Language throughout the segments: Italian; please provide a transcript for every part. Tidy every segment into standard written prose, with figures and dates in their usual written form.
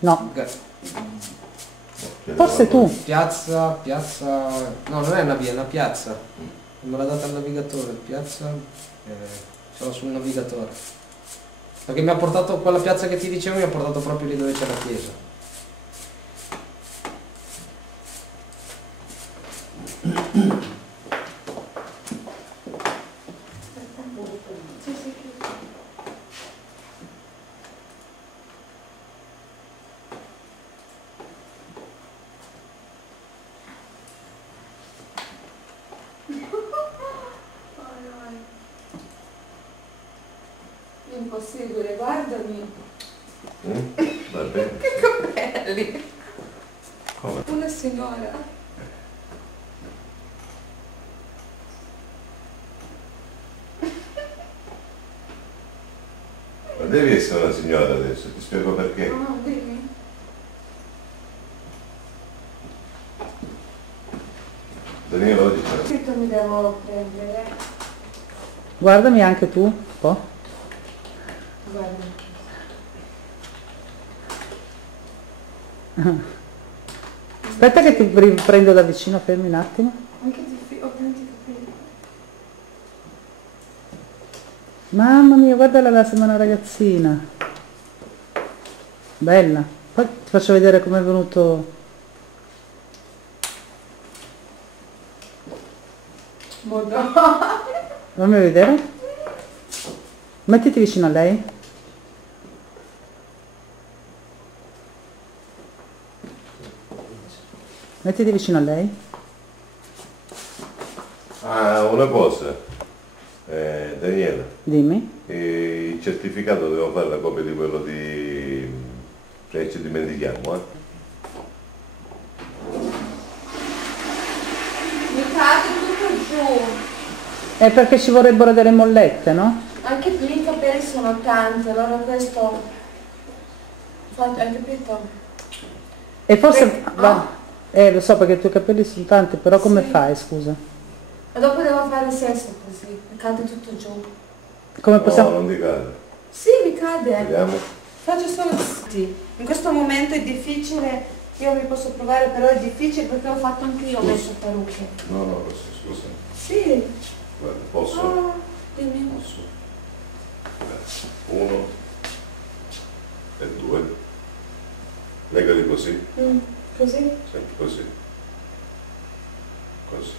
No. Forse tu. Piazza, no, non è una via, è una piazza. Me l'ha data il navigatore, piazza, sono sul navigatore. Perché mi ha portato, quella piazza che ti dicevo, mi ha portato proprio lì dove c'è la chiesa. Impossibile, guardami. Va bene. Che capelli! Come? Una signora. Ma devi essere una signora adesso, ti spiego perché. No, dimmi. Daniele oggi c'è. Scritto mi devo prendere. Guardami anche tu, un po'. Guarda. Aspetta che ti prendo da vicino, fermi un attimo. Anche ho tanti capelli. Mamma mia, guardala là, sembra una ragazzina. Bella. Poi ti faccio vedere com'è venuto. Madonna. Fammi vedere. Mettiti vicino a lei. Mettiti vicino a lei. Ah, una cosa, Daniela, Dimmi. il certificato devo fare la copia di quello di... cioè ci dimentichiamo, eh? Mi cade tutto giù. È perché ci vorrebbero delle mollette, no? Anche lì i capelli sono tanti, allora questo... Hai capito? E forse... lo so perché i tuoi capelli sono tanti, però come fai, scusa? E dopo devo fare il sesso così, mi cade tutto giù. Come No, possiamo... non ti cade. Sì, mi cade. Vediamo. Faccio solo sì. In questo momento è difficile, io mi posso provare, però è difficile perché ho fatto anche io, ho messo parrucche. No, no, scusa. Sì. Guarda, posso? Oh, dimmi. Posso. 1 e 2. Legali così. Così? Sempre così. Così.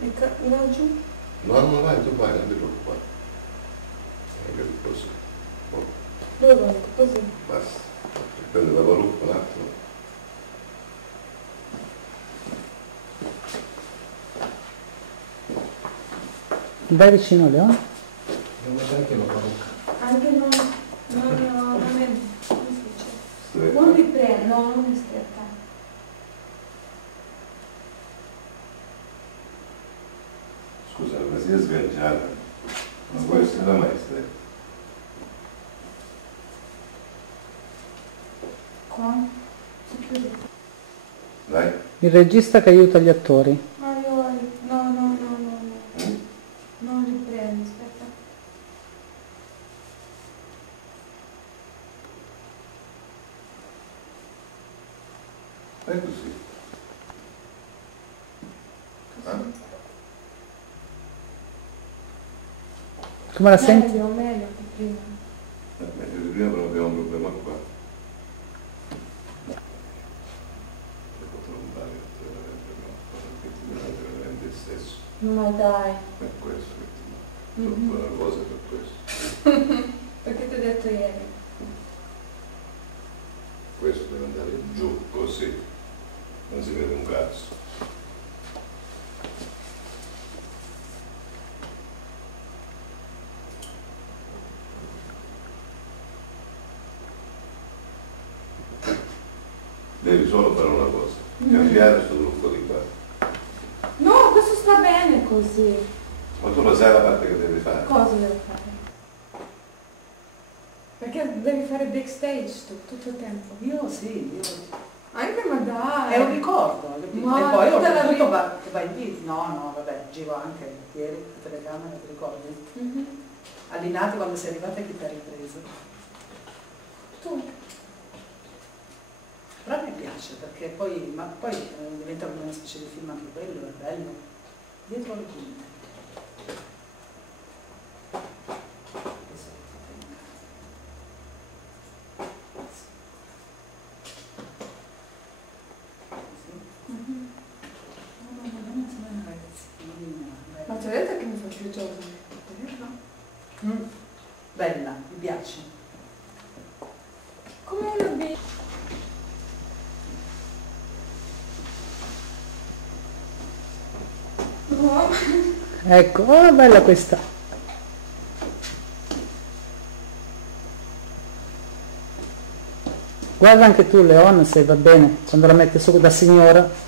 Va giù? No, no, vai, tu vai, non ti preoccupare. Legali così. Oh, Due volte, così. basta. Prende la parrucca un attimo. Vai vicino a Leone. Devo mettere anche la parrucca. Anche non è... come si dice? Stretta. Non mi prendo, no, non è stretta. Scusa, ma si è sganciata. Ma può essere da mai stretta. Qua? Si chiude. Dai. Il regista che aiuta gli attori. Ma io... No. Non riprendo, aspetta. Fai così. Come la senti? Meglio che prima. Meglio di prima, però abbiamo un problema qua. Devo trombare veramente il stesso. Ma dai. È questo che ti fa una cosa per questo. Perché ti ho detto ieri? Questo deve andare giù così. Non si vede un cazzo. Devi solo fare una cosa, cambiare questo trucco di qua. No, questo sta bene così. Ma tu lo sai la parte che devi fare? Cosa devo fare? Perché devi fare backstage tutto il tempo. Io sì, Anche ma dai. è un ricordo, capito? Ma E poi tutta la oltretutto vita. va in video. No, vabbè, giro anche ieri, telecamera, ti ricordi? Mhm. Allinati quando sei arrivata chi ti ha ripreso? Tu. piace, perché poi, ma poi diventa come una specie di film anche quello, è bello. Dietro le quinte. Ma ti ho detto che mi faccio il giorno? Bella, mi piace. Come una bella. No. Ecco, oh, bella questa. Guarda anche tu Leon se va bene, quando la mette su da signora.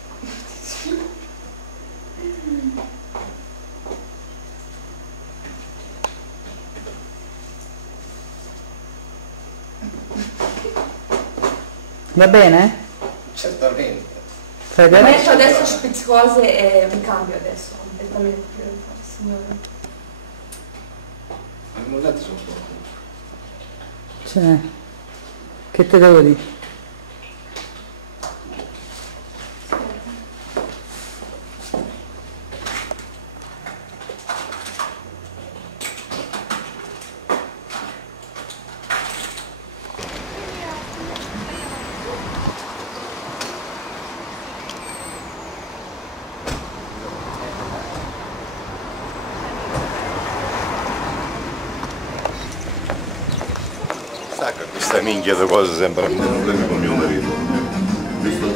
Va bene? Certamente. Fai bene? Metto adesso spiccose e mi cambio adesso completamente per fare signora. I mulletti sono poco. Cioè, che te devo dire? Stacca questa minchia di cose sempre a me, problemi con mio marito. Giusto?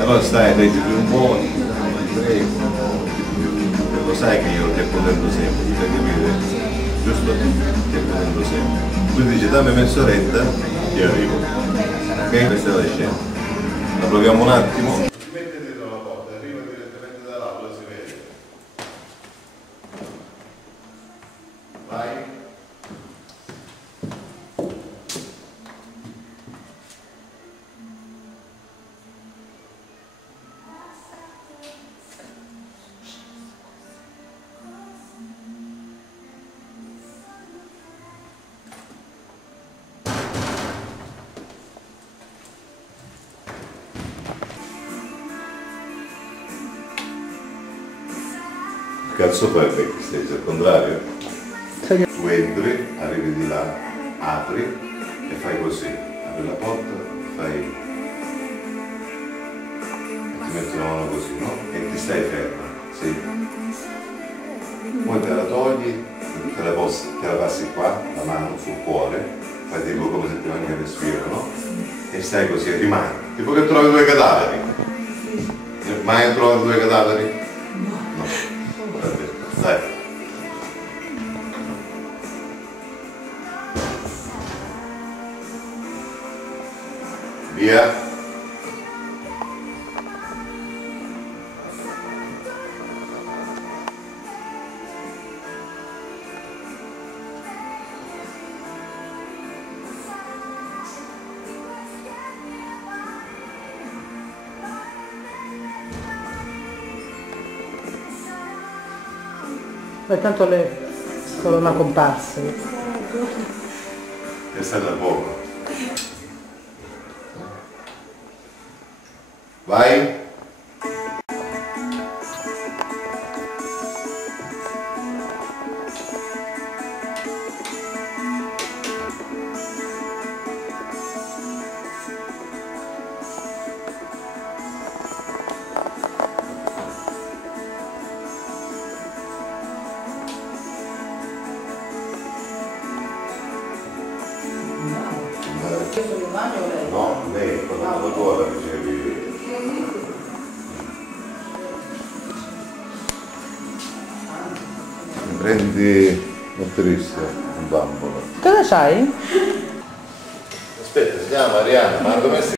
Allora stai, leggi un po', ti prego. Lo sai che io ti accontento sempre, mi fai capire? Giusto? Ti accontento sempre. Tu dici dammi mezz'oretta, ti arrivo. Ok? Questa è la scena. La proviamo un attimo. Ti metti dietro la porta, arriva direttamente dall'aula, si vede. Vai. Cazzo fai perché stai al contrario? Tu entri, arrivi di là, apri e fai così, apri la porta, fai e ti metti la mano così, no? E ti stai ferma, sì? Poi te la togli, te la passi qua, la mano sul cuore, fai tipo come se ti manca il respiro, no? E stai così, rimani, tipo che trovi due cadaveri. Mai trovato due cadaveri? Dai. Via. Beh, tanto le solo una comparsa. È stata poco. Vai. No, lei, quando la tua dicevi. Prendi un triste, un bambolo. Cosa c'hai? Aspetta, si chiama Mariana, ma dove sei?